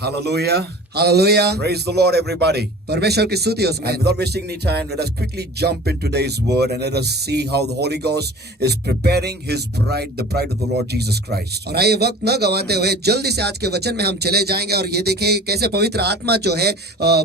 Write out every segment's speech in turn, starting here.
Hallelujah. Hallelujah. Praise the Lord, everybody. परमेश्वर की स्तुति हो And उसमें। without wasting any time, let us quickly jump into today's word and let us see how the Holy Ghost is preparing His bride, the bride of the Lord Jesus Christ. और आइए वक्त न गवाते हुए जल्दी से आज के वचन में हम चले जाएंगे और ये देखें कैसे पवित्र आत्मा जो है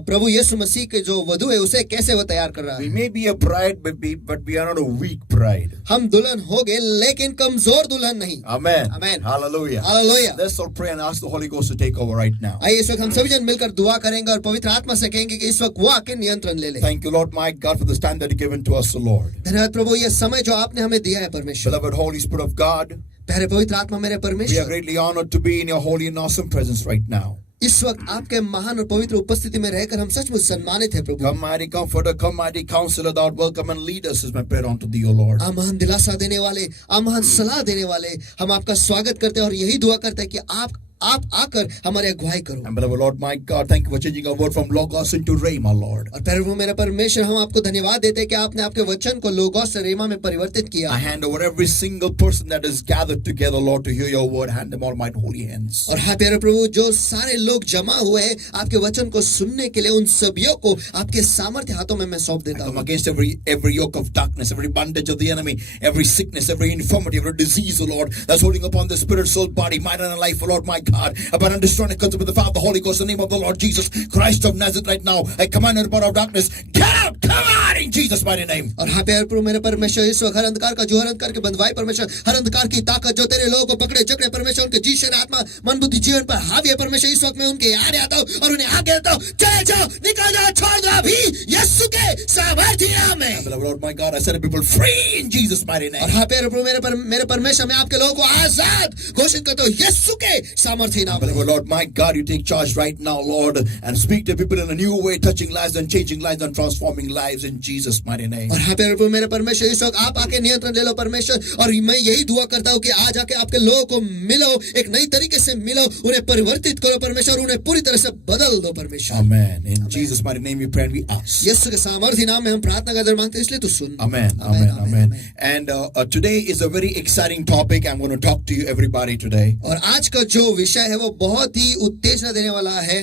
प्रभु यीशु मसीह के जो वधु है उसे कैसे वो तैयार कर रहा We है। may be a bride, but we are not a weak bride. हम दुल्हन हो गए लेकिन कमजोर दुल्हन नहीं। Amen. Amen. Hallelujah. Hallelujah. Let's all pray and ask the Holy Ghost to take over right now. आइए इस वक्त हम सभी जन मिलकर दुआ करेंगे और पवित्र आत्मा से कहेंगे कि इस वक्त वो आके नियंत्रण ले ले। Thank you, Lord, my God, for the time that you given to us, O Lord. धन्यवाद प्रभु ये समय जो आपने हमें दिया है परमेश्वर। Beloved Holy Spirit of God, प्यारे पवित्र आत्मा मेरे we are परमेश्वर, greatly honored to be in your holy and awesome presence right now. इस वक्त आपके महान और पवित्र उपस्थिति में रहकर हम सचमुच सम्मानित है प्रभु। Come, mighty comforter, come, mighty counselor, thou art welcome and lead us is my prayer unto thee, O Lord. आप महान दिलासा देने वाले, आप महान सलाह देने वाले, हम आपका स्वागत करते हैं और यही दुआ करते हैं कि आप आकर हमारे अगुवाई करो। And beloved Lord, my God, thank you for changing our word from Logos into Rhema, Lord. और प्रभु मेरे परमेश्वर, हम आपको धन्यवाद देते हैं कि आपने आपके वचन को लोगोस से रेमा में परिवर्तित किया। I hand over every single person that is gathered together, Lord, to hear your word. Hand them all my holy hands. और हाँ प्यारे प्रभु, जो सारे लोग जमा हुए हैं आपके वचन को सुनने के लिए, उन सभियों को आपके सामर्थ्य हाथों में मैं सौंप देता Come हूँ। against every yoke of darkness, every bondage of the enemy, every sickness, every infirmity, every disease, O Lord, that's holding upon the spirit, soul, body, mind, and life, O Lord, my God. Upon destroying the concept of the Father, the Holy Ghost, in the name of the Lord Jesus Christ of Nazareth, right now, I command the power of darkness, get out, come out in Jesus' mighty name. और हाँ प्यारे प्रभु मेरे परमेश्वर, इस वक्त हर अंधकार का जो हर अंधकार के बंधवाई परमेश्वर, हर अंधकार की ताकत जो तेरे लोगों को पकड़े जकड़े परमेश्वर, उनके जी शरीर आत्मा मन बुद्धि जीवन पर हावी है परमेश्वर, इस वक्त मैं उनके आड़े आता हूँ और उन्हें आगे आता हूँ। चले जाओ, निकल जाओ, छोड़ दो अभी यीशु के सामर्थ्य नाम में। Beloved Lord, my God, I set people free in Jesus' mighty name. और हाँ प्यारे प्रभु मेरे परमेश्वर, मैं आपके लोगों को आजाद घोषित करता हूँ यीशु के सामर्थ्य नाम में। Beloved Lord, my God, you take charge right now, Lord, and speak to people in a new way, touching lives and changing lives and transforming lives in Jesus' mighty name. और हाँ प्यारे प्रभु मेरे परमेश्वर, इस वक्त आप आके नियंत्रण ले लो परमेश्वर, और मैं यही दुआ करता हूँ कि आज आके आपके लोगों को मिलो, एक नई तरीके से मिलो, उन्हें परिवर्तित करो परमेश्वर, उन्हें पूरी तरह से बदल दो परमेश्वर। Amen. In Jesus' mighty name we pray and we ask. यीशु के सामर्थ्य नाम में हम प्रार्थना का दर मांगते हैं, इसलिए तू सुन। Amen. Amen. Amen. And today is a very exciting topic. I'm going to talk to you, everybody, today. और आज का जो विषय है वो बहुत ही उत्तेजना देने वाला है,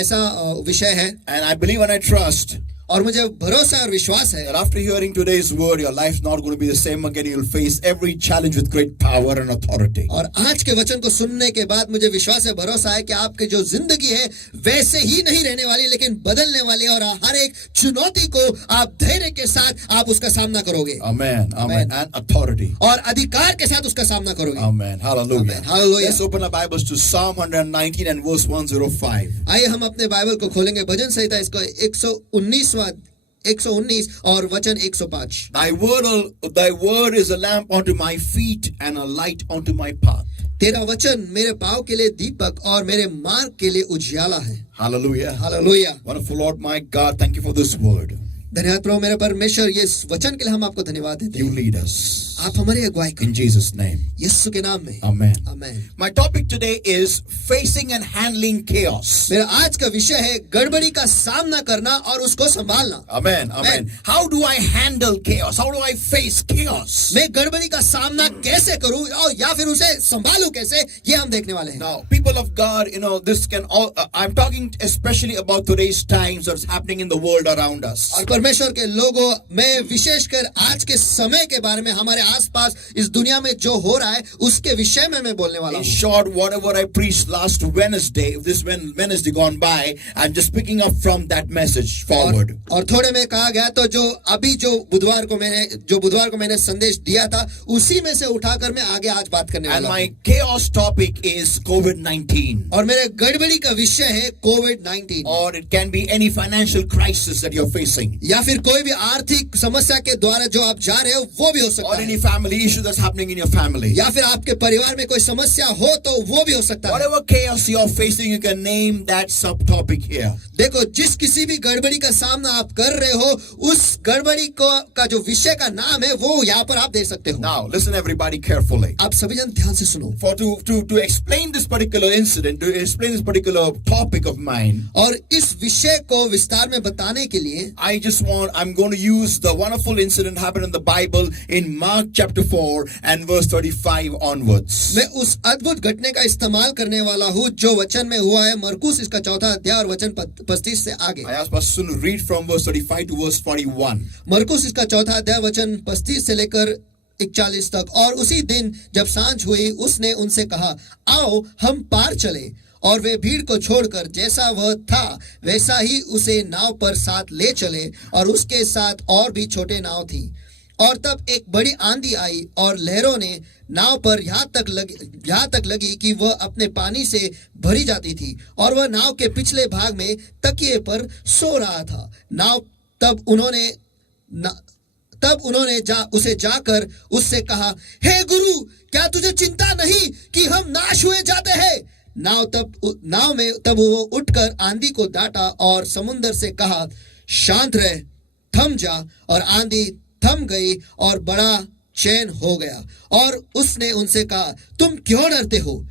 ऐसा विषय है। And I believe and I trust और मुझे भरोसा और विश्वास है that after hearing today's word, your life's not going to be the same again. You'll face every challenge with great power and authority. और आज के वचन को सुनने के बाद मुझे विश्वास है, भरोसा है कि आपकी जो जिंदगी है वैसे ही नहीं रहने वाली, लेकिन बदलने वाली है, और हर एक चुनौती को आप धैर्य के साथ आप उसका सामना करोगे। Amen. Amen. And authority. और अधिकार के साथ उसका सामना करोगे। Amen. Hallelujah. Amen. Hallelujah. Let's open our Bibles to Psalm 119 and verse 105. आइए हम अपने बाइबल को खोलेंगे, भजन संहिता इसका 119 और वचन 105। Thy word is a lamp unto my feet and a light unto my path. तेरा वचन मेरे पाँव के लिए दीपक और मेरे मार्ग के लिए उजियाला है। Hallelujah. Hallelujah. Wonderful Lord, my God, thank you for this word. धन्यवाद प्रभु मेरे परमेश्वर, ये वचन के लिए हम आपको धन्यवाद देते You हैं। lead us. आप हमारी अगुवाई करो In Jesus' name. यीशु के नाम में। Amen. आमीन। My topic today is facing and handling chaos. मेरा आज का विषय है गड़बड़ी का सामना करना और उसको संभालना। Amen. Amen. How do I handle chaos? How do I face chaos? मैं गड़बड़ी का सामना कैसे करूं और या फिर उसे संभालूं कैसे, ये हम देखने वाले हैं। Now, people of God, this can all. I'm talking especially about today's times, what's happening in the world around us. और परमेश्वर के लोगों, मैं विशेषकर आज के समय के बारे में, हमारे आसपास इस दुनिया में जो हो रहा है उसके विषय में मैं बोलने वाला In हूँ। short, whatever I preached last Wednesday, Wednesday gone by, I'm just picking up from that message forward. और थोड़े में कहा गया तो जो अभी जो बुधवार को मैंने संदेश दिया था उसी में से उठाकर मैं आगे आज बात करने And वाला my हूँ। chaos topic is COVID-19. और मेरे गड़बड़ी का विषय है कोविड-19, Or it can be any financial crisis that you're facing. या फिर कोई भी आर्थिक समस्या के द्वारा जो आप जा रहे हो वो भी हो सकता Or है, any family issue that's happening in your family. या फिर आपके परिवार में कोई समस्या हो तो वो भी हो सकता है। Whatever chaos you're facing, you can name that subtopic here. देखो, जिस किसी भी गड़बड़ी का सामना आप कर रहे हो, उस गड़बड़ी का जो विषय का नाम है वो यहाँ पर आप दे सकते हो। Now, listen everybody carefully. आप सभी जन ध्यान से सुनो। For to explain this particular incident, to explain this particular topic of mine, और इस विषय को विस्तार में बताने के लिए I just this one, I'm going to use the wonderful incident happened in the Bible in Mark chapter 4 and verse 35 onwards. मैं उस अद्भुत घटने का इस्तेमाल करने वाला हूँ जो वचन में हुआ है मरकुस इसका चौथा अध्याय और वचन 35 से आगे. I asked Pastor Sun to read from verse 35 to verse 41. मरकुस इसका चौथा अध्याय वचन 35 से लेकर 41 तक. और उसी दिन जब सांझ हुई उसने उनसे कहा, आओ हम पार चले. और वे भीड़ को छोड़कर जैसा वह था वैसा ही उसे नाव पर साथ ले चले और उसके साथ और भी छोटे नाव थी. और तब एक बड़ी आंधी आई और लहरों ने नाव पर यहाँ तक लगी कि वह अपने पानी से भरी जाती थी और वह नाव के पिछले भाग में तकिए पर सो रहा था. नाव तब उन्होंने उसे जाकर उससे कहा, हे गुरु, क्या तुझे चिंता नहीं कि हम नाश हुए जाते हैं? नाव में तब वो उठकर आंधी को डांटा और समुद्र से कहा, शांत रह, थम जा. और आंधी थम गई और बड़ा चैन हो गया. और उसने उनसे कहा, तुम क्यों डरते हो?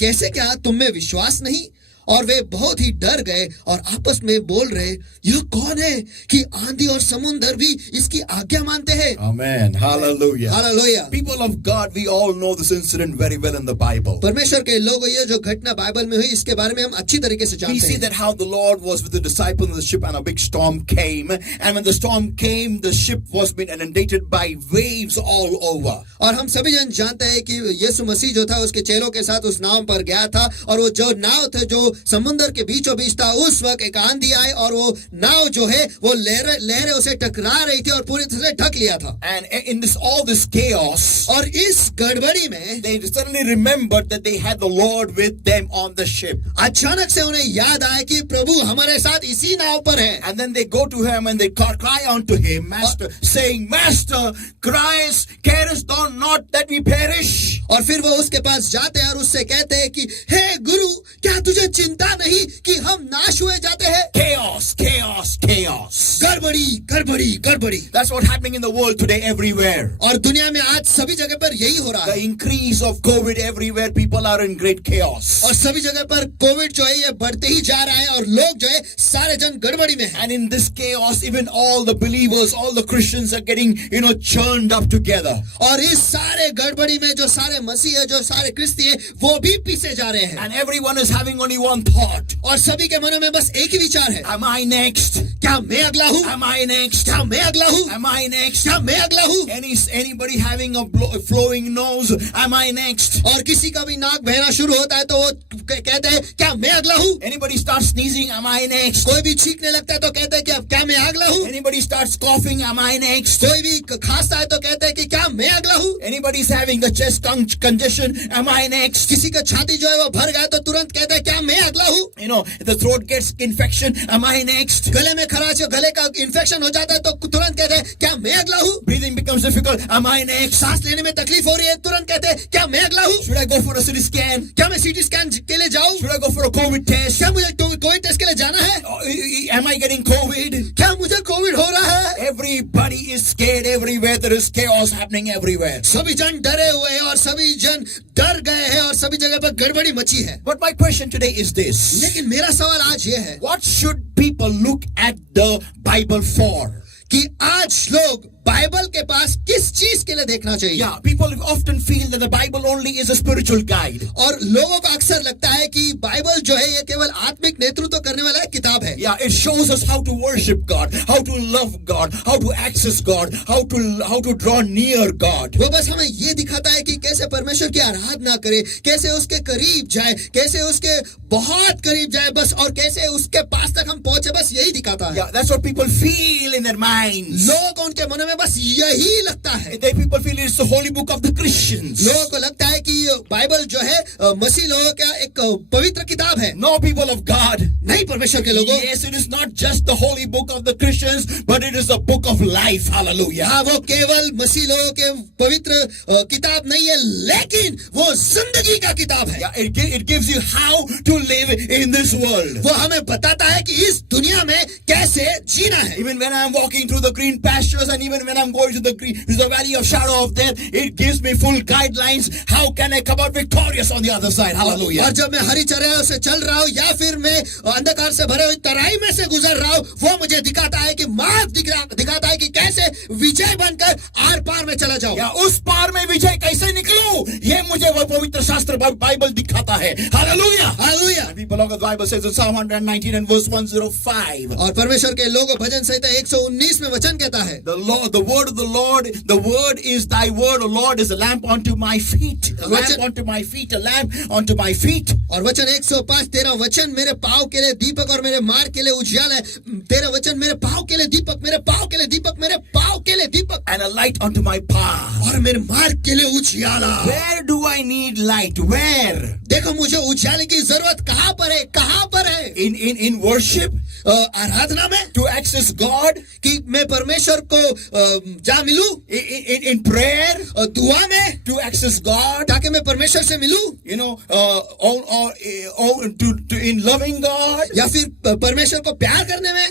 कैसे, क्या तुम में विश्वास नहीं? और वे बहुत ही डर गए और आपस में बोल रहे, यह कौन है कि आंधी और समुद्र भी इसकी आज्ञा मानते हैं? Amen. Hallelujah. Hallelujah. People of God, we all know this incident very well in the Bible. परमेश्वर के लोगों, ये जो घटना बाइबल में हुई इसके बारे में हम अच्छी तरीके से We जानते see हैं. that how the Lord was with the disciples in the ship and a big storm came. And when the storm came, the ship was being inundated by waves all over. और हम सभी जन जानते हैं कि यीशु मसीह जो था उसके चेलों के साथ उस नाव पर गया था और वो जो नाव थे जो समुद्र के बीचों बीच था, उस वक्त एक आंधी आई और वो नाव जो है वो लहरें उसे टकरा रही थी और पूरी तरह से ढक लिया था. And in all this chaos, और इस गड़बड़ी में they suddenly remembered that they had the Lord with them on the ship. अचानक से उन्हें याद आया कि प्रभु हमारे साथ इसी नाव पर है. And then they go to him and they cry unto him, Master, saying, Master, Christ, carest thou not that we perish? और फिर वो उसके पास जाते हैं और उससे कहते हैं कि हे गुरु, क्या तुझे चिंता नहीं कि हम नाश हुए जाते हैं? Chaos, chaos, chaos. गड़बड़ी. That's what's happening in the world today everywhere. और दुनिया में आज सभी जगह पर यही हो रहा The है. increase of COVID everywhere, people are in great chaos. और सभी जगह पर कोविड जो है ये बढ़ते ही जा रहा है और लोग जो है सारे जन गड़बड़ी में हैं. And in this chaos, even all the believers, all the Christians are getting, churned up together. और इस सारे गड़बड़ी में जो सारे मसीह है, जो सारे क्रिस्ती है, वो भी पीसे जा रहे हैं. And everyone is having only one thought. और सभी के मनों में बस एक ही विचार है, Am I next? क्या मैं अगला हूँ? Am I next? क्या मैं अगला हूँ? Am I next? क्या मैं अगला हूँ? Anybody having a flowing nose? Am I next? और किसी का भी नाक बहना शुरू होता है तो वो कहते हैं क्या मैं अगला हूँ? Anybody starts sneezing? Am I next? कोई भी छींकने लगता है तो कहते हैं कि अब क्या मैं अगला हूँ? Anybody starts coughing? Am I next? कोई भी खांसता है तो कहते हैं कि क्या मैं अगला हूँ? Anybody's having a chest congestion? Am I next? किसी का छाती जो है वो भर गया तो तुरंत कहते हैं क्या मैं अगला हूँ? The throat gets infection. Am I next? गले में खराश, गले का इन्फेक्शन हो जाता है तो तुरंत कहते हैं क्या मैं अगला हूँ? Breathing becomes difficult. Am I next? सांस लेने में तकलीफ हो रही है, तुरंत कहते हैं क्या मैं अगला हूँ? Should I go for a CT scan? क्या मैं सीटी स्कैन के लिए जाऊँ? Should I go for a COVID test? क्या मुझे कोविड टेस्ट के लिए जाना है? Am I getting COVID? क्या मुझे कोविड हो रहा है? Everybody is scared everywhere. There is chaos happening everywhere. सभी जन डरे हुए हैं और सभी जन डर गए हैं और सभी जगह पर गड़बड़ी मची है. But my question today is this. लेकिन मेरा सवाल आज ये है What should people look at the Bible for? कि आज लोग बाइबल के पास किस चीज के लिए देखना चाहिए? Yeah, people often feel that the Bible only is a spiritual guide. और लोगों को अक्सर लगता है कि बाइबल जो है ये केवल आत्मिक नेतृत्व करने वाला एक किताब है. Yeah, it shows us how to worship God, how to love God, how to access God, how to draw near God. वो बस हमें ये दिखाता है कि कैसे परमेश्वर की आराधना करें, कैसे उसके करीब जाए, कैसे उसके बहुत करीब जाए, बस और कैसे उसके पास तक हम पहुंचे, बस यही दिखाता है. Yeah, that's what people feel in their minds. लोगों को उनके मनों में बस यही लगता है. People feel it's the holy book of the Christians. लोगों को लगता है कि बाइबल जो है मसीह लोगों का एक पवित्र किताब है. No, people of God. नहीं परमेश्वर के लोगों. Yes, it is not just the holy book of the Christians, but it is the book of life. Hallelujah. हाँ, वो केवल मसीह लोगों के पवित्र किताब नहीं है, लेकिन वो जिंदगी का किताब है. Yeah, it gives you how to live in this world. वो हमें बताता है कि इस दुनिया में कैसे जीना है. Even when I'm walking through the green pastures and even when I'm going to the valley of shadow of death, it gives me full guidelines. How can I come out victorious on the other side? Hallelujah. और जब मैं हरी चराइयों से चल रहा हूँ या फिर मैं अंधकार से भरे हुई तराई में से गुजर रहा हूं, वो मुझे दिखाता है कि मार्ग दिखाता है कि कैसे विजय बनकर आर पार में चला जाऊं। या उस पार में विजय कैसे निकलूं, ये मुझे वो पवित्र शास्त्र बाइबल दिखाता है। Hallelujah, hallelujah. people of the Bible says in Psalm 119 and verse 105. और परमेश्वर के लोगों भजन संहिता 119 में वचन कहता है, The Lord, the word of the Lord, the word is thy word, O Lord, is a lamp unto my feet, a lamp unto my feet, a lamp unto my feet. और वचन 105 तेरा वचन मेरे पाँव के लिए दीपक और मेरे मार्ग के लिए उजियाल है। तेरा वचन मेरे पाँव के लिए दीपक, मेरे पाँव के लिए दीपक, मेरे पाँव के लिए दीपक, And a light unto my path. और मेरे मार्ग के लिए उजियाला। Where do I need light? Where? देखो मुझे उजाले की जरूरत कहाँ पर है, कहाँ पर है? In worship, आराधना में, to access God, कि मैं परमेश्वर को जा मिलूं, in prayer, दुआ में, to access God, ताकि मैं परमेश्वर से मिलूं, you know, in loving God, या फिर परमेश्वर को प्यार करने में,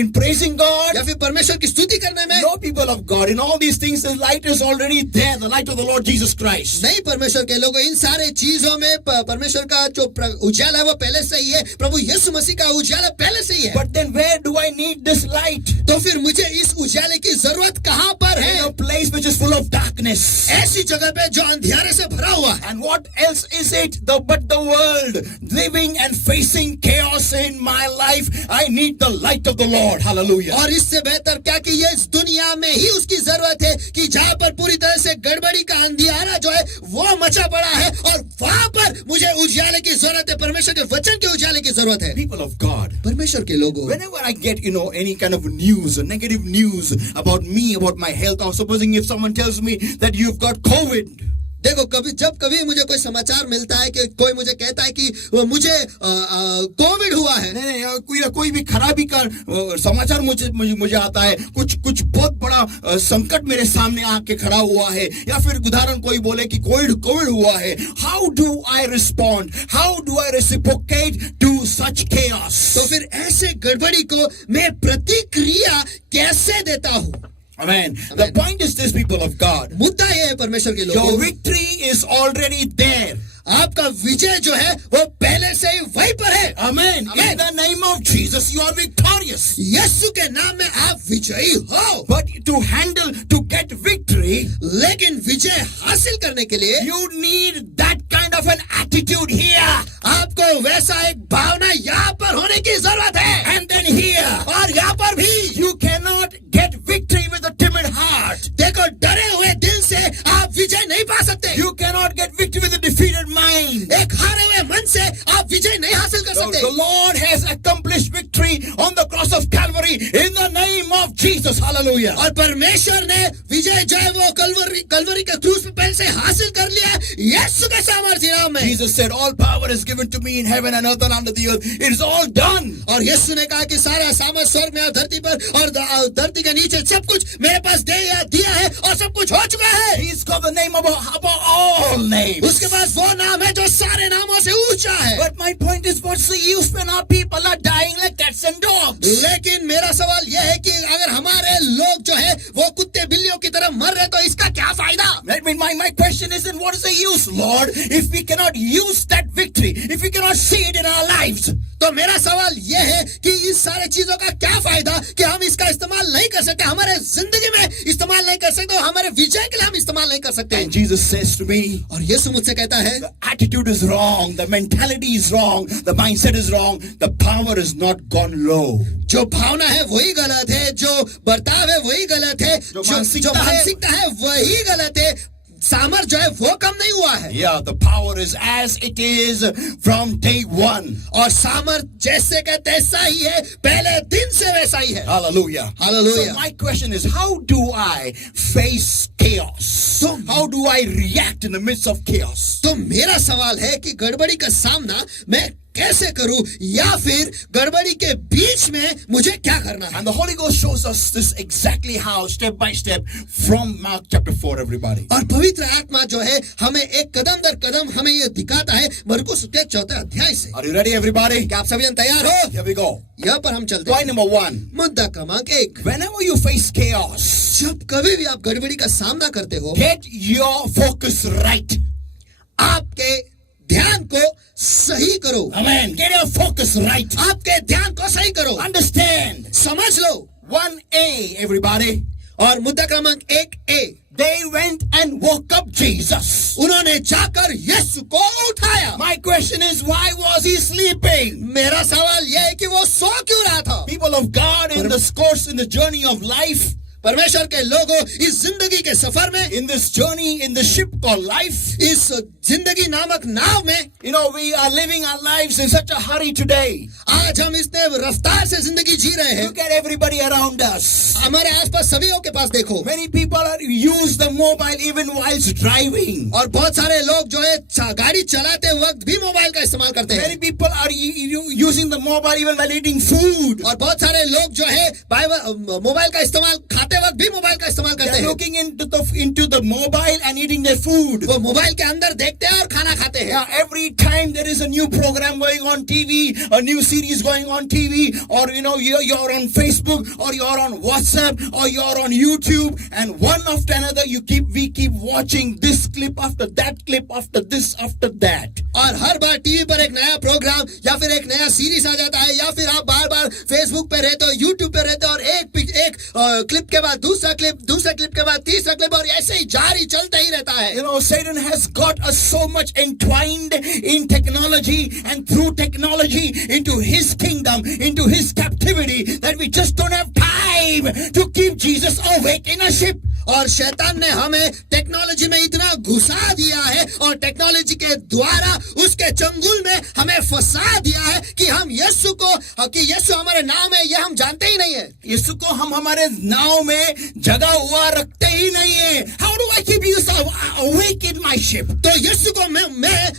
in praising God. या फिर परमेश्वर की स्तुति करने में। No, people of God, in all these things, the light is already there, the light of the Lord Jesus Christ. नहीं, परमेश्वर के लोगों, इन सारे चीजों में परमेश्वर का जो उजाला है वो पहले से ही है। प्रभु यीशु मसीह का उजाला पहले से ही है। But then where do I need this light? तो फिर मुझे इस उजाले की जरूरत कहाँ पर है? In a place which is full of darkness. ऐसी जगह पे जो अंधियारे से भरा हुआ है। And what else is it but the world living and facing chaos in my life? I need the light of the Lord. Hallelujah. और इससे बेहतर क्या कि ये इस दुनिया में ही उसकी जरूरत है कि जहाँ पर पूरी तरह से गड़बड़ी का अंधियारा जो है वो मचा पड़ा है, और वहां पर मुझे उजाले की जरूरत है, परमेश्वर के वचन के उजाले की जरूरत है। People of God, परमेश्वर के लोगों, whenever I get, any kind of news, or negative news about me, about my health, or supposing if someone tells me that you've got COVID, देखो जब कभी मुझे कोई समाचार मिलता है कि कोई मुझे कहता है कि मुझे कोविड हुआ है, नहीं, कोई भी खराबी का समाचार मुझे आता है, कुछ बहुत बड़ा संकट मेरे सामने आके खड़ा हुआ है, या फिर उदाहरण कोई बोले कि कोविड हुआ है, how do I respond? How do I reciprocate to such chaos? तो फिर ऐसे गड़बड़ी को मैं प्रतिक्रिया कैसे देता हूँ? Amen. The point is this, people of God. मुद्दा ये है परमेश्वर के लोगों, Your victory is already there. आपका विजय जो है वो पहले से ही वहीं पर है। Amen. In the name of Jesus, you are victorious. यीशु के नाम में आप विजयी हो। But to get victory, लेकिन विजय हासिल करने के लिए you need that kind of an attitude here. आपको वैसा एक भावना यहाँ पर होने की जरूरत है। And then here. और यहाँ पर भी You cannot get victory with a timid heart. देखो, डरे हुए दिल से आप विजय नहीं पा सकते। You cannot get victory with a defeated mind. एक हारे हुए मन से आप विजय नहीं हासिल कर सकते। The Lord has accomplished victory on the cross of Calvary in the name of Jesus. Hallelujah. और परमेश्वर ने विजय जो है वो कलवरी के क्रूस पे पहले से हासिल कर लिया है, यीशु के सामर्थ्य नाम में। Jesus said, all power is given to me in heaven and earth and under the earth. It is all done. और यीशु ने कहा कि सारा सामर्थ स्वर्ग में और धरती पर और धरती के नीचे सब कुछ मेरे पास दिया है और सब कुछ हो चुका है। He's got the name above all names. उसके पास वो नाम है जो सारे नामों से ऊंचा है। But my point is, what's the use when our people are dying like cats and dogs? लेकिन मेरा सवाल यह है कि अगर हमारे लोग जो है वो कुत्ते बिल्लियों की तरह मर रहे तो इसका क्या फायदा? My question is, then what is the use, Lord, if we cannot use that victory, if we cannot see it in our lives? तो मेरा सवाल यह है कि इस सारे चीजों का क्या फायदा कि हम इसका इस्तेमाल नहीं कर सकते, हमारे जिंदगी में इस्तेमाल नहीं कर सकते, और हमारे विजय के लिए हम इस्तेमाल नहीं कर सकते। And Jesus says to me, और यीशु मुझसे कहता है, the attitude is wrong, the mentality is wrong, the mindset is wrong, the power is not gone low. जो भावना है वही गलत है, जो बर्ताव है वही गलत है, जो मानसिकता है वही गलत है, सामर्थ जो है वो कम नहीं हुआ है। Yeah, the power is as it is from day one. और सामर्थ जैसे का तैसा ही है, पहले दिन से वैसा ही है। Hallelujah. Hallelujah. So my question is, how do I face chaos? How do I react in the midst of chaos? तो मेरा सवाल है कि गड़बड़ी का सामना मैं कैसे करूं, या फिर गड़बड़ी के बीच में मुझे क्या करना है? And the Holy Ghost shows us this exactly how, step by step, from Mark chapter 4, everybody. और पवित्र आत्मा जो है हमें एक कदम दर कदम हमें ये दिखाता है मरकुस के 4 अध्याय से। Are you ready, everybody? क्या आप सभी जन तैयार हो? Here we go. यहाँ पर हम चलते हैं। Point number 1. मुद्दा क्रमांक 1, Whenever you face chaos, जब कभी भी आप गड़बड़ी का सामना करते हो, get your focus right. आपके ध्यान को सही करो। Amen. Get your focus right. आपके ध्यान को सही करो, Understand. समझ लो। 1A, everybody. और मुद्दा क्रमांक 1A, They went and woke up Jesus. उन्होंने जाकर यीशु को उठाया। My question is, why was he sleeping? मेरा सवाल यह है कि वो सो क्यों रहा था? People of God, in this course, in the journey of life, परमेश्वर के लोगों, इस जिंदगी के सफर में, in this journey, in the ship called life, इस जिंदगी नामक नाव में, you know, we are living our lives in such a hurry today. आज हम इतने रफ्तार से जिंदगी जी रहे हैं। Look at everybody around us. हमारे आसपास सभी के पास देखो, Many people use the mobile even whilst driving. और बहुत सारे लोग जो है गाड़ी चलाते वक्त भी मोबाइल का इस्तेमाल करते Many हैं। people are using the mobile even while eating food. और बहुत सारे लोग जो है मोबाइल का इस्तेमाल खाते वक्त भी मोबाइल का इस्तेमाल They करते are हैं। looking into the mobile and eating their food. वो मोबाइल के अंदर देखते हैं और खाना खाते हैं। Yeah, every time there is a new program going on TV, a new series going on TV, or you know you're on Facebook, or you're on WhatsApp, or you're on YouTube, and one after another we keep watching this clip after that clip after this after that. और हर बार TV पर एक नया programme या फिर एक नया series आ जाता है, या फिर आप बार बार फेसबुक पे रहते हो, यूट्यूब पे रहते हो, और एक क्लिप के बाद दूसरा क्लिप के बाद तीसरा क्लिप, और ऐसे ही जारी चलता ही रहता है। You know, Satan has got us so much entwined in technology and through technology into his kingdom, into his captivity, that we just don't have time to keep Jesus awake in a ship. और शैतान ने हमें technology में इतना घुसा दिया है, और टेक्नोलॉजी के द्वारा उसके चंगुल में हमें फंसा दिया है कि हम यीशु हमारे नाम है, ये हम जानते ही नहीं है। यीशु को हम हमारे नाव में जगा हुआ रखते ही नहीं है। How do I keep you awake in my ship? तो यीशु को मैं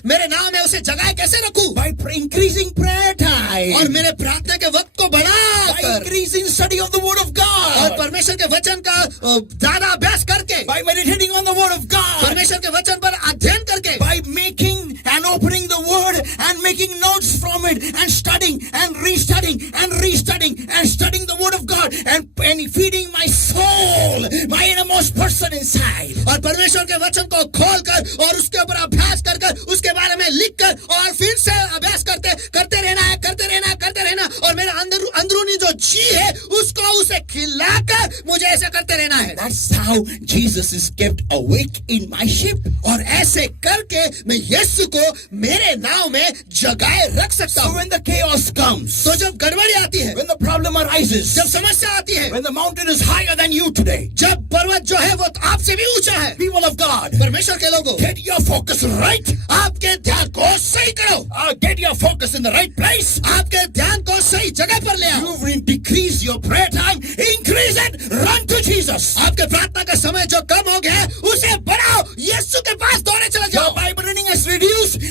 मेरे नाम है उसे जगाए कैसे रखूं? By increasing prayer time. और मेरे प्रार्थना के वक्त को By बढ़ाकर, increasing study of the word of और God. परमेश्वर के वचन का ज्यादा अभ्यास करके, By meditating on the word of God. परमेश्वर के वचन पर अध्ययन करके, By making and opening the word and making notes from it and studying and restudying and restudying and studying the word of God and feeding my soul, my innermost person inside. और परमेश्वर के वचन को खोलकर और उसके ऊपर अभ्यास कर उसके बारे में लिखकर और फिर से अभ्यास करते रहना, और मेरा अंदरूनी जो जी है उसे खिलाकर मुझे ऐसा करते रहना है। That's how Jesus is kept awake in my ship. और ऐसे करके मैं यीशु को मेरे नाव में जगाए रख सकता So हूँ। when the chaos comes, तो जब गड़बड़ी आती है, when the problem arises, जब समस्या आती है, when the mountain is higher than you today, जब पर्वत जो है वो आपसे भी ऊंचा है, people of God, परमेश्वर के लोगों, get your focus right. आपके ध्यान को सही करो, Get your focus in the right place. आपके ध्यान को सही जगह पर ले आओ। You've decreased your prayer time, increase it, run to Jesus. आपके प्रार्थना का समय जो कम हो गया है उसे बढ़ाओ, यीशु के पास दौड़े चले Your जाओ। Bible reading has reduced,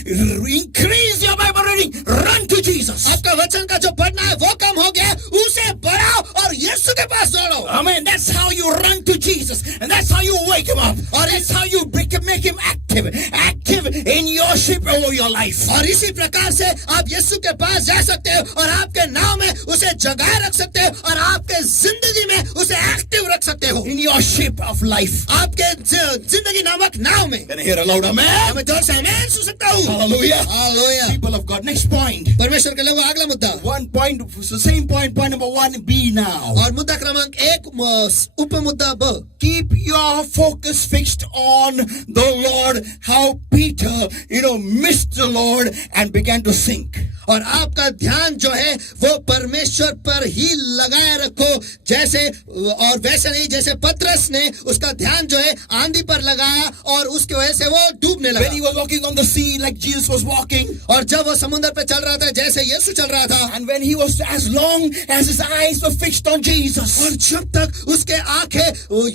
increase your Bible reading, run to Jesus. आपका वचन का जो पढ़ना है वो कम हो गया है, उसे बढ़ाओ और यीशु के पास दौड़ो। Amen. That's how you run to Jesus, and that's how you wake him up, or that's how you make him active in your ship over your life. और इसी प्रकार से आप यीशु के पास जा सकते हो और आपके नाम में उसे जगाए रख सकते हो और आपके जिंदगी में उसे एक्टिव रख सकते हो। In your ship of life. आपके जिंदगी नामक नाव में। Can I hear a loud amen? मैं जोर से आमीन सुन सकता हूँ। Hallelujah. Hallelujah. People of God. Next point. परमेश्वर के लोगों, अगला मुद्दा। One point, the same point number 1B now. और मुद्दा क्रमांक 1 उप मुद्दा ब। Keep your focus fixed on the Lord. How Peter, missed the Lord and began to sink. और आपका ध्यान जो है वो परमेश्वर पर ही लगाए रखो, और वैसे नहीं जैसे पतरस ने उसका ध्यान जो है आंधी पर लगाया और उसकी वजह से वो डूबने When he लगा। was walking on the sea like Jesus was walking, और जब वो समुद्र पे चल रहा था जैसे यीशु चल रहा था, and when he was, as long as his eyes were fixed on Jesus, और जब तक उसके आंखें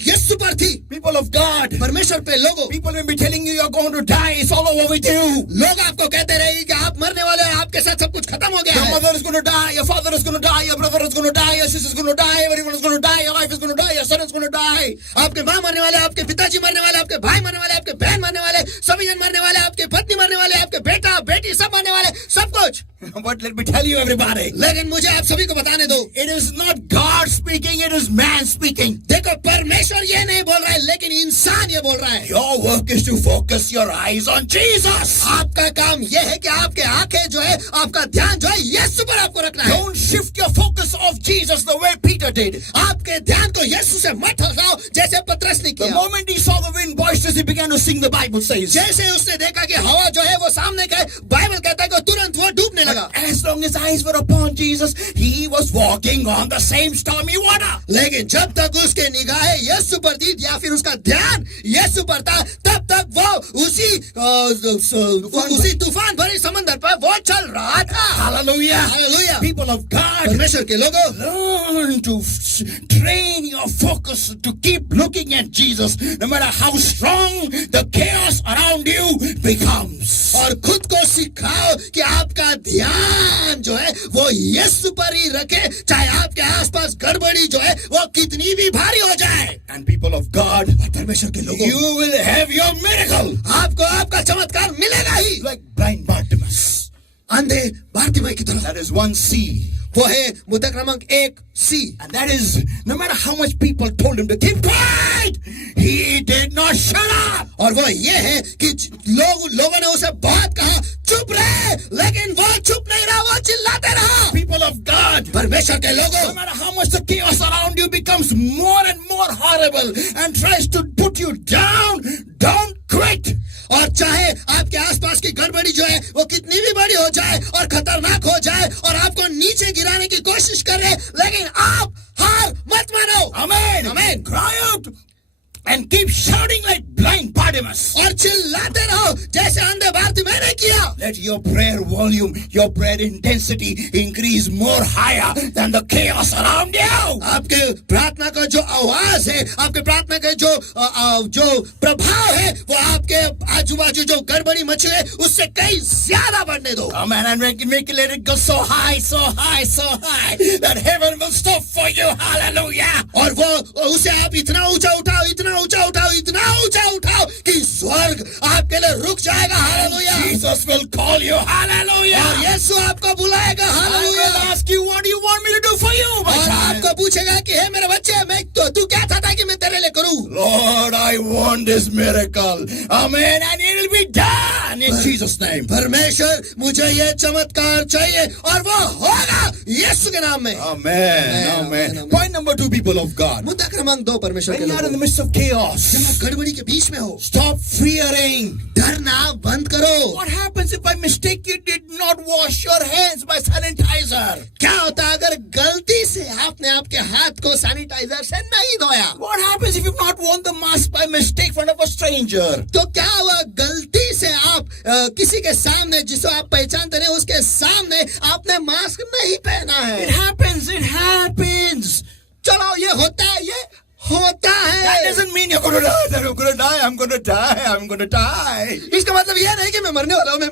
यीशु पर थी, people of God, परमेश्वर पे लोगों, people will be telling you you're going to die, it's all over with you. लोग आपको कहते रहेंगे कि आप मरने वाले हैं, आपके साथ सब कुछ खत्म हो गया Your है। mother is going to die, your father is going to die, your brother is going to die, your sister is going to die, everyone is going to die, your wife is going to die, your son is going to die. आपके माँ मरने वाले, आपके पिताजी मरने वाले, आपके भाई मरने वाले, आपके बहन मरने वाले, सभी जन मरने वाले, आपके पत्नी मरने वाले, आपके बेटा बेटी सब मरने वाले, सब कुछ। But let me tell you, everybody, लेकिन मुझे आप सभी को बताने दो, it is not God speaking, it is man speaking. देखो परमेश्वर ये नहीं बोल रहा है, लेकिन इंसान ये बोल रहा है. Your work is to focus your eyes on Jesus. आपका काम ये है कि आपके आंखें जो है, आपका ध्यान जो है यीशु पर आपको रखना है. Don't shift your focus off Jesus the way Peter did. आपके ध्यान को यीशु से मत हटाओ जैसे पतरस ने The किया. moment he saw the wind boisterous, he began to sing, the Bible says. जैसे उसने देखा कि हवा जो है वो सामने का है, बाइबल कहता है कि तुरंत वो डूबने लगा. As long as eyes were upon Jesus, he was walking on the same stormy water. लेकिन जब तक उसके निगाहें यीशु पर थी या फिर उसका ध्यान यीशु पर था, तब तक वो उसी तूफान भरे समंदर पर वो चल रहा था. Hallelujah. Hallelujah. People of God, परमेश्वर के लोगों, learn to train your focus to keep looking at Jesus, no matter how strong the chaos around you becomes. और खुद को सिखाओ कि आपका ध्यान जो है वो यीशु पर ही रखे, चाहे आपके आसपास गड़बड़ी जो है वो कितनी भी भारी हो जाए. And people of God, परमेश्वर के लोगों, you will have your miracle. आपको आपका चमत्कार मिलेगा ही. Like blind Bartimaeus. अंधे बारतिमाई की तरह. That is 1C. वो है मुद्दा क्रमांक 1C. And that is, no matter how much people told him to keep quiet, he did not shut up. और वो ये है कि लोगों ने उसे बहुत कहा चुप रहे, लेकिन वो चुप नहीं रहा, वो चिल्लाते रहा. People of God, परमेश्वर के no लोगों, matter how much the chaos around you becomes more and more horrible and tries to put you down, don't quit. और चाहे आपके आसपास की गड़बड़ी जो है वो कितनी भी बड़ी हो जाए और खतरनाक हो जाए और आपको नीचे गिराने की कोशिश करे, लेकिन आप हार मत मानो. Amen. Amen. Cry out and keep shouting like blind Bartimaeus. और चिल्लाते रहो जैसे अंधे बारतिमाई ने किया. Let your prayer volume, your prayer intensity increase more higher than the chaos around you. आपके प्रार्थना का जो आवाज है, आपके प्रार्थना का जो प्रभाव है, वो आपके आजू बाजू जो गड़बड़ी मची है उससे कहीं ज्यादा बढ़ने दो. Amen. And let it go so high, so high, so high that heaven will stop for you. Hallelujah. और वो उसे आप इतना ऊंचा उठाओ, इतना ऊंचा उठाओ, इतना ऊंचा उठाओ कि स्वर्ग आपके लिए रुक जाएगा. Hallelujah. Jesus will call you. Hallelujah. और यीशु आपको बुलाएगा. I hallelujah. will ask you, what do you want me to do for you, my और child? आपको पूछेगा कि हे मेरे बच्चे, मैं तू क्या चाहता है कि मैं तेरे लिए करूं? Lord, I want this miracle. Amen. And it will be done in Jesus' name. परमेश्वर, मुझे ये चमत्कार चाहिए और वो होगा यीशु के नाम में. Amen. Amen. Point number 2, people of God. मुद्दा क्रमांक 2, परमेश्वर के When you are in the लोगों, midst of chaos, जब आप गड़बड़ी के बीच में हो, stop fearing. डरना बंद करो. What happens if by mistake you did not wash your hands by sanitizer? क्या होता है अगर गलती से आपने आपके हाथ को सैनिटाइजर से नहीं धोया? What happens if you've not worn the mask by mistake in front of a stranger? तो क्या हुआ गलती से आप किसी के सामने जिसको आप पहचानते नहीं उसके सामने आपने मास्क नहीं पहना It है? happens. It happens. चलो ये होता है, ये होता That है. doesn't mean you're going to die. I'm going to die. I'm going to die. I'm going to die. इसका मतलब ये नहीं कि मैं मरने वाला हूँ, मैं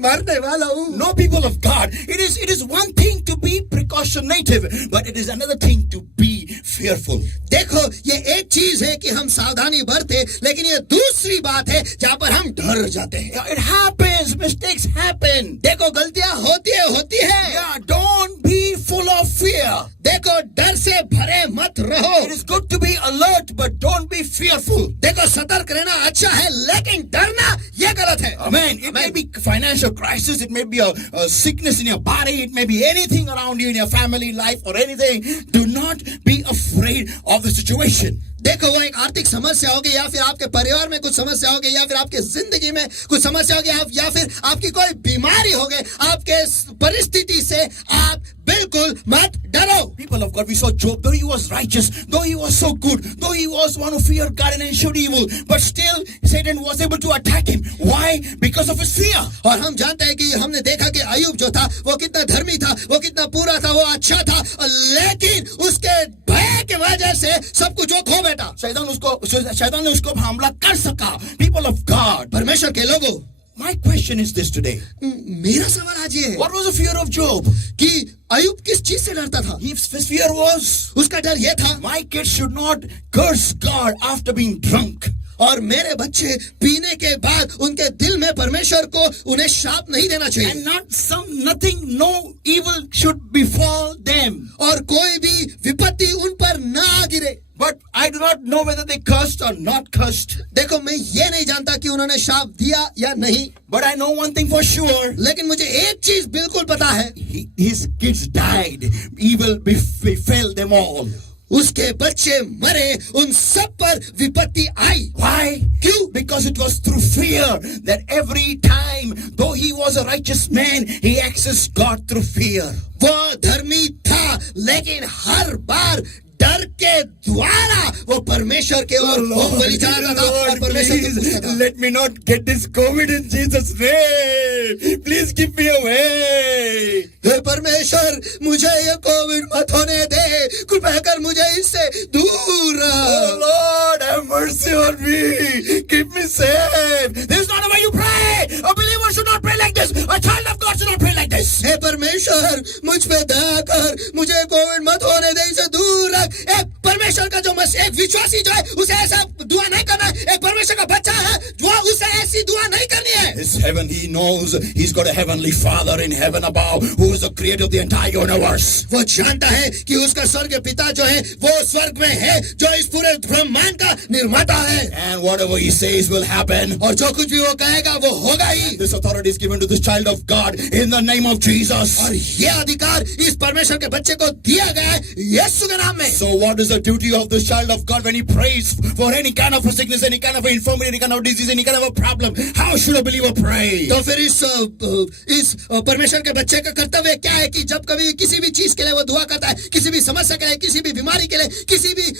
मरने वाला हूँ. No, people of God. It is one thing to be precautionative, but it is another thing to be fearful. देखो ये एक चीज है कि हम सावधानी बरते, लेकिन ये दूसरी बात है जहाँ पर हम डर जाते हैं. Yeah, it happens. Mistakes happen. देखो गलतियां होती है. Yeah, don't be full of fear. देखो डर से भरे मत रहो. It is good to be alert, but don't be fearful. देखो सतर्क रहना अच्छा है, लेकिन डरना ये गलत है. Amen. It may be financial crisis. It may be a sickness in your body. It may be anything around you in your family life or anything. Do not be afraid of the situation. देखो वो एक आर्थिक समस्या होगी या फिर आपके परिवार में कुछ समस्या होगी या फिर आपके जिंदगी में कुछ समस्या होगी या फिर आपकी कोई बीमारी होगी, आपके परिस्थिति से आप बिल्कुल मत डरो. People of God, we saw Job, though he was righteous, though he was so good, though he was one who feared God and eschewed evil, but still Satan was able to attack him. Why? Because of his fear. और हम जानते हैं कि हमने देखा कि अय्यूब जो था वो कितना धर्मी था, वो कितना पूरा था, वो अच्छा था, लेकिन उसके भय की वजह से सब कुछ वो खो बैठा. शैतान ने उसको हमला कर सका. People of God, परमेश्वर के लोगों, my question is this today. मेरा सवाल आज ये है What was the fear of Job? कि अय्यूब किस चीज से डरता था? His fear was, उसका डर ये था, my kids should not curse God after being drunk. और मेरे बच्चे पीने के बाद उनके दिल में परमेश्वर को उन्हें श्राप नहीं देना चाहिए, and nothing, no evil should befall them. और कोई भी विपत्ति उन पर ना गिरे. But I do not know whether they cursed or not cursed. देखो, मैं ये नहीं जानता कि उन्होंने श्राप दिया या नहीं, But I know one thing for sure. लेकिन मुझे एक चीज बिल्कुल पता है, His kids died. Evil befell them all. उसके बच्चे मरे, उन सब पर विपत्ति आई. Why? क्यों? Because it was through fear that every time, though he was a righteous man, he accessed God through fear. वो धर्मी था, लेकिन हर बार डर के द्वारा वो परमेश्वर के ओर बलि चढ़ाता था और परमेश्वर को पूछता था. Let me not get this COVID in Jesus' name. Please keep me away. हे परमेश्वर, मुझे ये कोविड मत होने दे, कृपया कर मुझे इससे दूर रख. Oh Lord, have mercy on me. Keep me safe. This is not the way you pray. A believer should not pray like this. A child of God should not pray like this. हे परमेश्वर, मुझ पे दया कर, मुझे Covid मत होने दे, इसे दूर रख. एक परमेश्वर का जो एक विश्वासी जो है, उसे ऐसा दुआ नहीं करना है. एक परमेश्वर का बच्चा है, जो उसे ऐसी दुआ नहीं करनी है. His heaven, he knows he's got a heavenly Father in heaven above, who is the creator of the entire universe. वो जानता है कि उसका स्वर्ग पिता जो है, वो स्वर्ग में है, जो इस पूरे ब्रह्मांड का निर्माता है. And whatever he says will happen. और जो कुछ भी वो कहेगा वो होगा ही. This authority is given to this child of God in the name of Jesus. और ये अधिकार इस परमेश्वर के बच्चे को दिया गया है यीशु के नाम में. So what is the duty of this child of God when he prays for any kind of a sickness, any kind of a infirmity, any kind of disease, any kind of a problem? How should a believer pray? तो फिर इस परमेश्वर के बच्चे का कर्तव्य क्या है कि जब कभी किसी भी चीज के लिए वो दुआ करता है, किसी भी समस्या के लिए, किसी भी बीमारी के लिए, किसी भी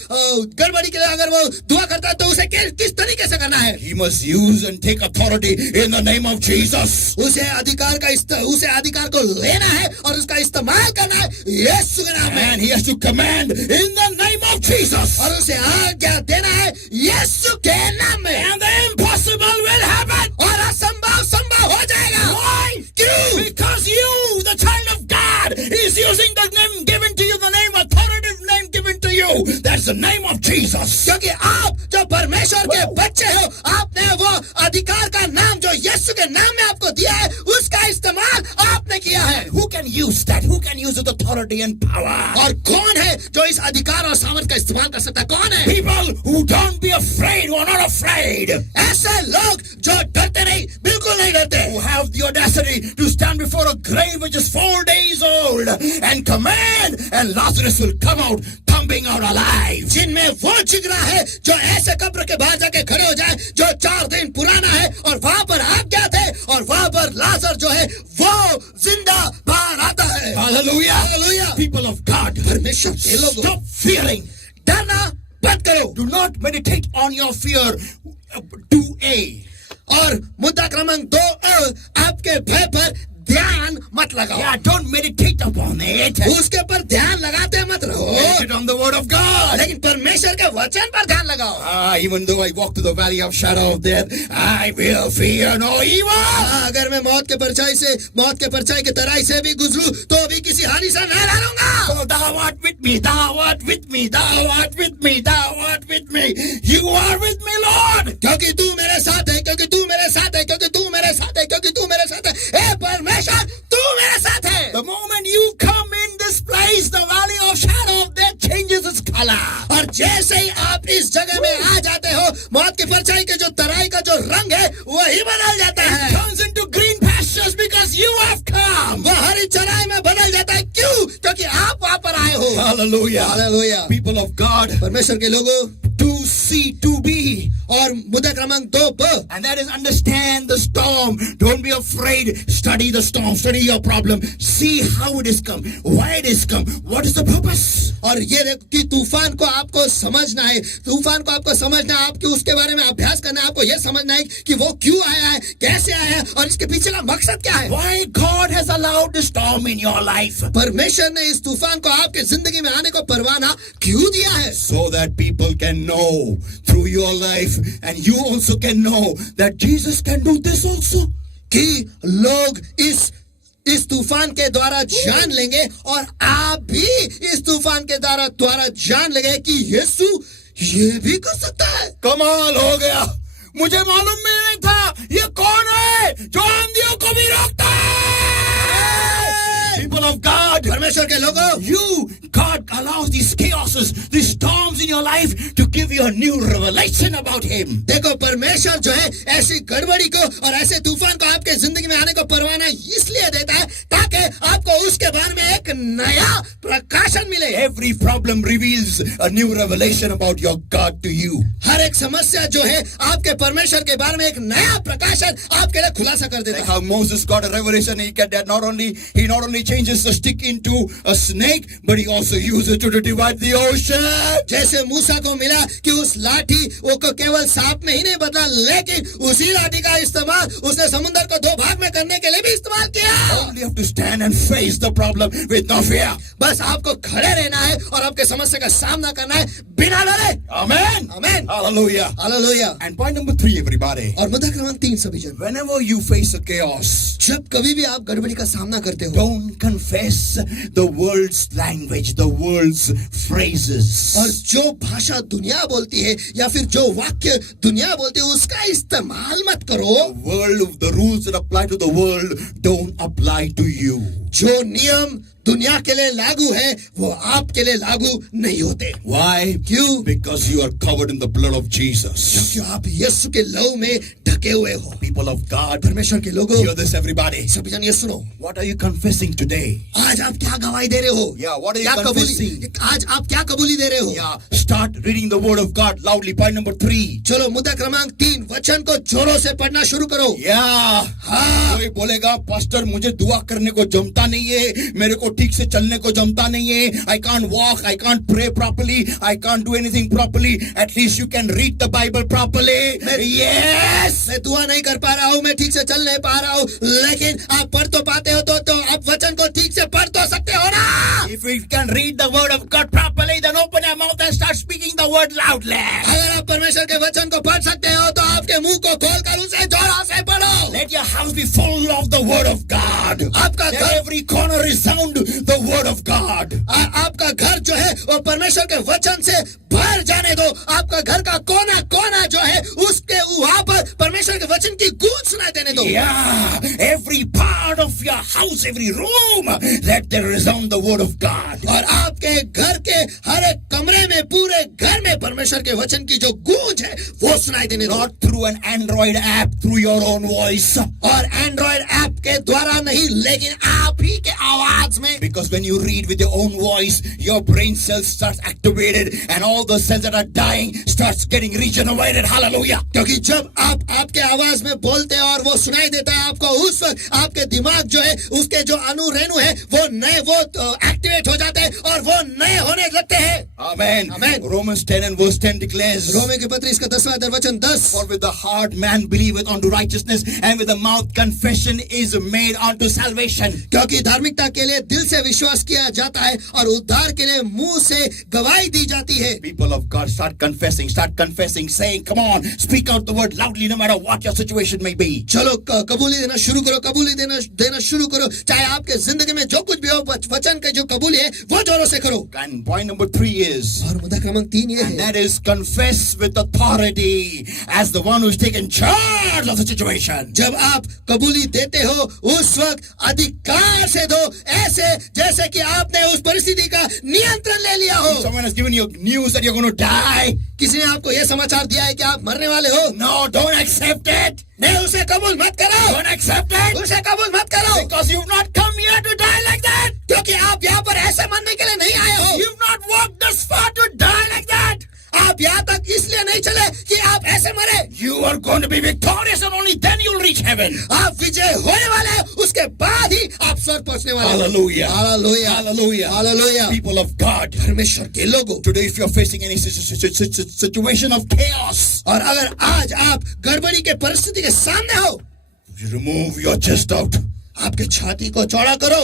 गड़बड़ी के लिए अगर वो दुआ करता है, तो उसे किस तरीके से करना है? He must use and take authority in the name of Jesus. उसे अधिकार को लेना है और उसका इस्तेमाल करना है यीशु के नाम में. And he has to command in the name of Jesus. और उसे आज्ञा देना है यीशु के नाम में. And the impossible will happen. और असंभव संभव हो जाएगा. Why? क्यों? Because you, the child of God, is using the name given to you, the name, authoritative name given to you. That's the name of Jesus. क्योंकि आप जो परमेश्वर के बच्चे हो, आपने वो अधिकार का नाम जो यीशु के नाम में आपको दिया है, उसका इस्तेमाल आपने किया है. Who can use that? Who can use the authority and power? और कौन है जो इस अधिकार और सामर्थ का इस्तेमाल कर सकता है? कौन है? People who don't be afraid, who are not afraid. ऐसे लोग जो डरते नहीं, बिल्कुल नहीं डरते. Who have the audacity to stand before a grave which is 4 days old and command, and Lazarus will come out, thumping out alive. जिनमें वो जिगरा है जो ऐसे कब्र के बाहर जाके खड़े हो जाए जो 4 दिन पुराना है और वहां पर आज्ञा थे और वहां पर लाजर जो है वो जिंदा बाहर आता है. Hallelujah. Hallelujah. People of God, परमेश्वर के लोगों, stop fearing. डरना बंद करो. Do not meditate on your fear. Do A. और मुद्दा क्रमांक 2, आपके भय पर ध्यान मत लगाओ. Yeah, don't meditate upon it. उसके पर ध्यान लगाते मत रहो, Meditate on the word of God. लेकिन परमेश्वर के वचन पर ध्यान लगाओ. Even though I walk through the valley of shadow of death, I will fear no evil. अगर मैं मौत के परछाई के तराई से भी गुजरूं तो भी किसी हानि से न डरूंगा. Oh, thou art with me, thou art with me, thou art with me, thou art with me. You are with me, Lord. क्योंकि तू मेरे साथ है, क्योंकि तू मेरे साथ है, क्योंकि तू मेरे साथ है, क्योंकि तू मेरे साथ है. हे परमेश्वर, तू मेरे साथ है. The moment you come in this place, the valley of shadow of death changes its color. और जैसे ही आप इस जगह में आ जाते हो, मौत की परछाई के जो तराई का जो रंग है वही बदल जाता It है. turns into green pastures because you have come. वो हरी चराई में बदल जाता है. क्यों? क्योंकि आप वहां पर आए हो. Hallelujah. Hallelujah. People of God, परमेश्वर के लोगों, 2C, 2B. और मुद्दा क्रमांक 2, And that is understand the storm. Don't be afraid. Study the storm. Study your problem. See how it is come. Why it is come. What is the purpose? और ये देखो कि तूफान को आपको समझना है. तूफान को आपको समझना है, आपको उसके बारे में अभ्यास करना है. आपको ये समझना है कि वो क्यों आया है, कैसे आया है और इसके पीछे का मकसद क्या है. Why God has allowed the storm in your life. परमेश्वर ने इस तूफान को आपके जिंदगी में आने को परवाना क्यों दिया है. So that people can know through your life, and you also can know that Jesus can do this also. कि लोग इस तूफान के द्वारा जान लेंगे और आप भी इस तूफान के द्वारा जान लेंगे कि ये भी कर सकता है। कमाल हो गया, मुझे मालूम भी नहीं था ये कौन है जो आंधियों को भी रोकता है। People of God, परमेश्वर के लोगों, God allows these chaoses, these storms in your life to give you a new revelation about Him. देखो परमेश्वर जो है ऐसी गड़बड़ी को और ऐसे तूफान को आपके जिंदगी में आने को परवाना इसलिए देता है ताकि आपको उसके बारे में एक नया प्रकाशन मिले। Every problem reveals a new revelation about your God to you. हर एक समस्या जो है आपके परमेश्वर के बारे में एक नया प्रकाशन आपके लिए खुलासा कर देता Like है। how Moses got a revelation, he get that not only changes the stick into a snake, but he also uses it to divide the ocean. जैसे मूसा को मिला कि उस लाठी वो को केवल सांप में ही नहीं बदला, लेकिन उसी लाठी का इस्तेमाल उसने समुद्र को दो भाग में करने के लिए भी इस्तेमाल किया। Only have to stand and face the problem with no fear. बस आपको खड़े रहना है और आपके समस्या का सामना करना है बिना डरे। Amen. आमीन। Hallelujah. Hallelujah. And point number 3, everybody. और मुद्दा क्रमांक 3 सभी जन, Whenever you face a chaos, जब कभी भी आप गड़बड़ी का सामना करते हो, don't confess the world's language, the world's phrases. और जो भाषा दुनिया बोलती है या फिर जो वाक्य दुनिया बोलती है उसका इस्तेमाल मत करो। The rules that apply to the world don't apply to you. जो नियम दुनिया के लिए लागू है वो आपके लिए लागू नहीं होते। Why? क्यों? Because you are covered in the blood of Jesus. क्योंकि आप यीशु के लहू में ढके हुए हो। People of God, परमेश्वर के लोगों, hear this, everybody. सभी जन ये सुनो, What are you confessing today? आज आप क्या गवाही दे रहे हो? Yeah, what are you क्या confessing? आज आप क्या कबूली दे रहे हो? Yeah, start reading the word of God loudly. Point number 3. चलो मुद्दा क्रमांक 3, वचन को जोरों से पढ़ना शुरू करो। Yeah. हाँ। कोई बोलेगा पास्टर मुझे दुआ करने को जमता नहीं है, मेरे को ठीक से चलने को जमता नहीं है, I can't walk, I can't pray properly, I can't do anything properly. At least you can read the Bible properly. Yes. मैं दुआ नहीं कर पा रहा हूँ, मैं ठीक से चल नहीं पा रहा हूँ, लेकिन आप पढ़ तो पाते हो तो आप वचन को ठीक से पढ़ तो सकते हो ना। If you can read the word of God properly, then open your mouth and start speaking the word loudly. अगर आप परमेश्वर के वचन को पढ़ सकते हो तो आपके मुंह को खोलकर उसे जोरों से पढ़ो। Let your house be full of the word of God. आपका Let घर, every corner resound the word of God. आपका घर जो है वो परमेश्वर के वचन से भर जाने दो। आपका घर का कोना कोना जो है उसके वहां पर परमेश्वर के वचन की गूंज सुनाई देने दो। Yeah, every part of your house, every room, let there resound the word of God. और आपके घर के हर एक कमरे में, पूरे घर में परमेश्वर के वचन की जो गूंज है वो सुनाई देने दो। Not through an Android app, through your own voice. और एंड्रॉइड ऐप के द्वारा नहीं, लेकिन आप ही के आवाज में। Because when you read with your own voice, your brain cells starts activated and all the cells that are dying starts getting regenerated. Hallelujah. क्योंकि जब आप आपके आवाज में बोलते हैं और वो सुनाई देता है आपको, उस वक्त आपके दिमाग जो है उसके जो अणु रेणु है वो नए वो एक्टिवेट हो जाते हैं और वो नए होने लगते हैं। Amen. Amen. Romans 10 and verse 10 declares, रोमे के पत्र इसका 10वां अध्याय वचन 10, For with the heart man believeth unto righteousness, and with the mouth confession is made unto salvation. क्योंकि धार्मिकता के लिए दिल से विश्वास किया जाता है और उद्धार के लिए मुंह से गवाही दी जाती है। People of God, start confessing, saying, come on, speak out the word loudly no matter what your situation may be. चलो कबूली देना शुरू करो, कबूली देना शुरू करो, चाहे आपके जिंदगी में जो कुछ भी हो, वचन के जो कबूली है वो जोरों से करो। And point number 3 is, और मुद्दा क्रमांक 3 ये and है, that is confess with authority as the one who's taken charge of the situation. जब आप कबूली देते हो उस वक्त अधिकार से दो, ऐसे जैसे कि आपने उस परिस्थिति का नियंत्रण ले लिया हो। Someone has given you news that you're going to die. किसी ने आपको यह समाचार दिया है कि आप मरने वाले हो, No, don't accept it. नहीं उसे कबूल मत करो, Don't accept it. उसे कबूल मत करो, Because you've not come here to die like that. क्योंकि आप यहाँ पर ऐसे मरने के लिए नहीं आए हो। You've not walked this far to die like that. आप यहाँ तक इसलिए नहीं चले कि आप ऐसे मरे। You are going to be victorious and only then you'll reach heaven. आप विजय होने वाले हैं, उसके बाद ही आप स्वर्ग पहुंचने वाले हैं। Hallelujah. Hallelujah, Hallelujah. Hallelujah. People of God, परमेश्वर के लोगों, today if you're facing any situation of chaos, और अगर आज आप गड़बड़ी के परिस्थिति के सामने हो, you remove your chest out. आपके छाती को चौड़ा करो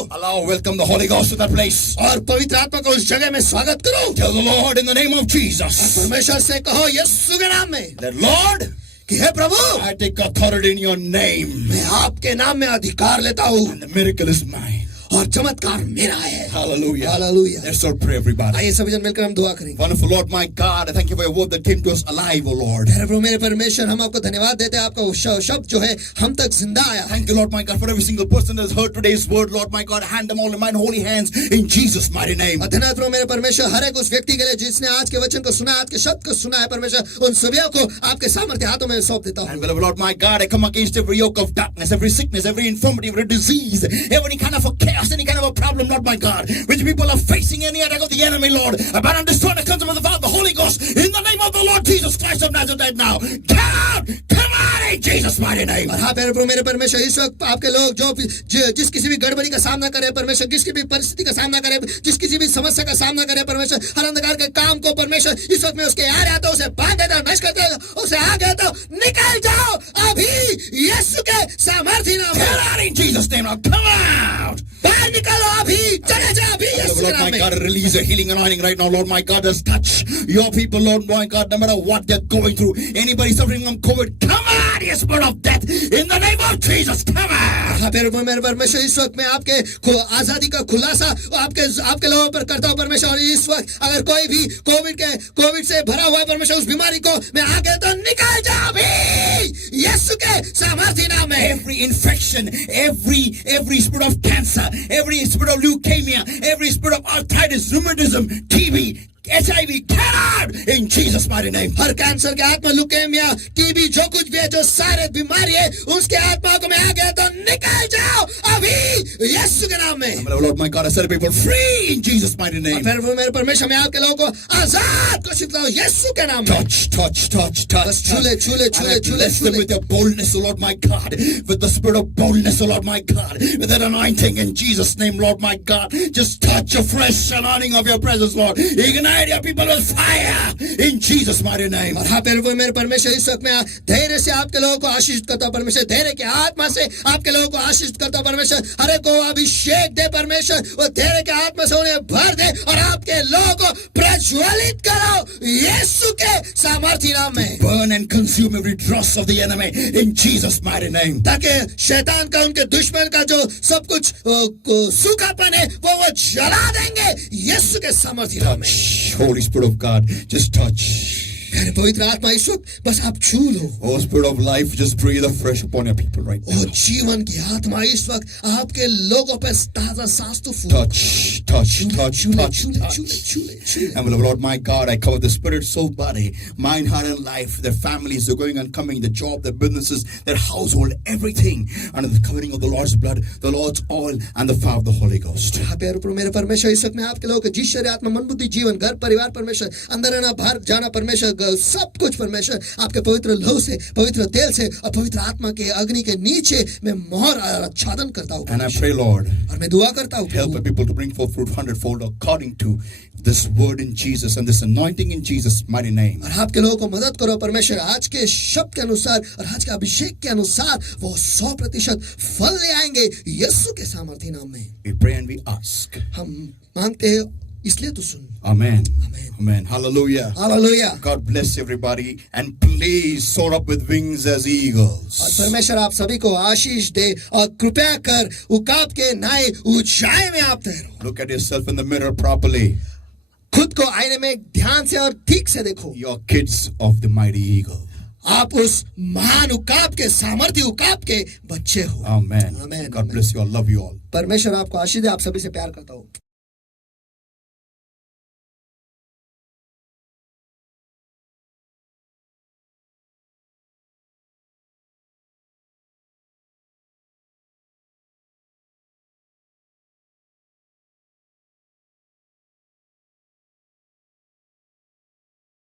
Welcome the Holy Ghost to that place. और पवित्र आत्मा को उस जगह में स्वागत करो। Tell the Lord in the name of Jesus. परमेश्वर से कहो यीशु के नाम में That Lord, कि हे प्रभु, I take authority in your name. मैं आपके नाम में अधिकार लेता हूँ And the miracle is mine. और चमत्कार मेरा है। Hallelujah. Hallelujah. Let's all pray, everybody. आइए सभी जन मिलकर हम दुआ करेंगे। Wonderful Lord, my God, I thank you for your word that came to us alive, O Lord. मेरे प्रभु मेरे परमेश्वर, हम आपको धन्यवाद देते हैं, आपका वो शब्द जो है हम तक जिंदा आया। Thank you, Lord, my God, for every single person that has heard today's word, Lord, my God. Hand them all in mine holy hands in Jesus' mighty name. और धन्यवाद प्रभु मेरे परमेश्वर, हर एक उस व्यक्ति के लिए जिसने आज के वचन को सुना, आज के शब्द को सुना है परमेश्वर, उन सभी को आपके सामर्थ्य हाथों में सौंप देता हूँ। And beloved Lord, my God, I come against every yoke of darkness, every sickness, every infirmity, every disease, every kind of a chaos, any kind of a problem, Lord, my God, which people are facing, any attack of the enemy, Lord. About and destroy the concept of the Father, the Holy Ghost, in the name of the Lord Jesus Christ of Nazareth now. Come on, in Jesus' mighty name. और हाँ प्रभु मेरे परमेश्वर, इस वक्त आपके लोग जो जिस किसी भी गड़बड़ी का सामना करे परमेश्वर, किसी भी परिस्थिति का सामना करे, जिस किसी भी समस्या का सामना करे परमेश्वर, हर अंधकार के काम को परमेश्वर इस वक्त में उसके आ रहा, तो उसे बांध देता, नष्ट कर देता, उसे आगे तो निकल जाओ अभी यीशु के सामर्थ्य नाम में। Come on, in Jesus' name now. Come out. बाहर निकलो अभी, चले जाओ अभी यीशु के Lord, नाम my में। God, release a healing anointing right now, Lord, my God, just touch your people, Lord, my God, no matter what they're going through. Anybody suffering from COVID, come on, you spirit of death, in the name of Jesus, come on. हाँ मेरे परमेश्वर, इस वक्त मैं आपके आजादी का खुलासा आपके लोगों पर करता हूँ परमेश्वर। और इस वक्त अगर कोई भी कोविड से भरा हुआ है परमेश्वर, उस बीमारी को मैं आगे तो निकाल जाओ अभी यीशु के सामर्थ्य नाम में। Every infection, every spirit of cancer, every spirit of leukemia, every spirit of arthritis, rheumatism, TB, HIV, get out in Jesus' mighty name. Her cancer के आत्मा, लुकेमिया, टीबी, जो कुछ भी है, जो सारे बीमारी है, उसके आत्मा को मैं आ गया तो निकल जाओ अभी यीशु के नाम में। Lord, my God, I set people free in Jesus' mighty name. फिर मेरे परमेश्वर, मैं आपके लोगों को आजाद घोषित करूं यीशु के नाम में। Touch. बस छूले Bless them with your boldness, O Lord, my God, with the spirit of boldness, O Lord, my God, with that anointing in Jesus' name, Lord, my God. Just touch a fresh anointing of your presence, Lord. Ignite your people with fire in Jesus' mighty name. और हाँ मेरे परमेश्वर, इस वक्त मैं धैर्य से आपके लोगों को आशीषित करता हूँ परमेश्वर, धैर्य के आत्मा से आपके लोगों को आशीषित करता हूँ परमेश्वर। हर एक को अभिषेक दे परमेश्वर, वो धैर्य के आत्मा से उन्हें भर दे और आपके लोगों को प्रज्वलित करो यीशु के सामर्थ्य नाम में। Burn and consume every dross of the enemy in Jesus' mighty name. ताकि शैतान का, उनके दुश्मन का जो सब कुछ सूखापन है वो जला देंगे यीशु के सामर्थ्य नाम में। Holy Spirit of God, just touch. अरे पवित्र आत्मा, इस वक्त बस आप छू लो। Oh, Spirit of life, just breathe afresh upon your people right now. ओ जीवन की आत्मा इस वक्त आपके लोगों पर ताजा सांस तो फूंक। Touch. छूले। And Lord, my God, I cover the spirit, soul, body, mind, heart, and life, their families, their going and coming, their job, their businesses, their household, everything under the covering of the Lord's blood, the Lord's oil, and the fire of the Holy Ghost. हाँ मेरे परमेश्वर, इस वक्त मैं आपके लोगों के जिस शरीर, आत्मा, मन, बुद्धि, जीवन, घर, परिवार परमेश्वर, अंदर आना, बाहर जाना परमेश्वर, सब कुछ परमेश्वर आपके पवित्र लहू से, पवित्र तेल से और पवित्र आत्मा के अग्नि के नीचे मैं मोहर आच्छादन करता हूँ। And I pray, Lord, और मैं दुआ करता हूँ, help the people to bring forth fruit 100-fold according to this word in Jesus and this anointing in Jesus' mighty name. और आपके लोगों को मदद करो परमेश्वर, आज के शब्द के अनुसार और आज के अभिषेक के अनुसार वो 100% फल ले आएंगे यीशु के सामर्थ्य नाम में। We pray and we ask. हम मांगते हैं, इसलिए तो सुन। Amen. Hallelujah. Hallelujah. God bless everybody and please soar up with wings as eagles. और परमेश्वर आप सभी को आशीष दे और कृपया कर उकाब के नए ऊंचाई में आप तैरो। Look at yourself in the mirror properly. खुद को आईने में ध्यान से और ठीक से देखो। You're kids of the mighty eagle. आप उस महान उकाब के, सामर्थ्य उकाब के बच्चे हो। Amen. God bless you all. Love you all. परमेश्वर आपको आशीष दे। आप सभी से प्यार करता हूँ।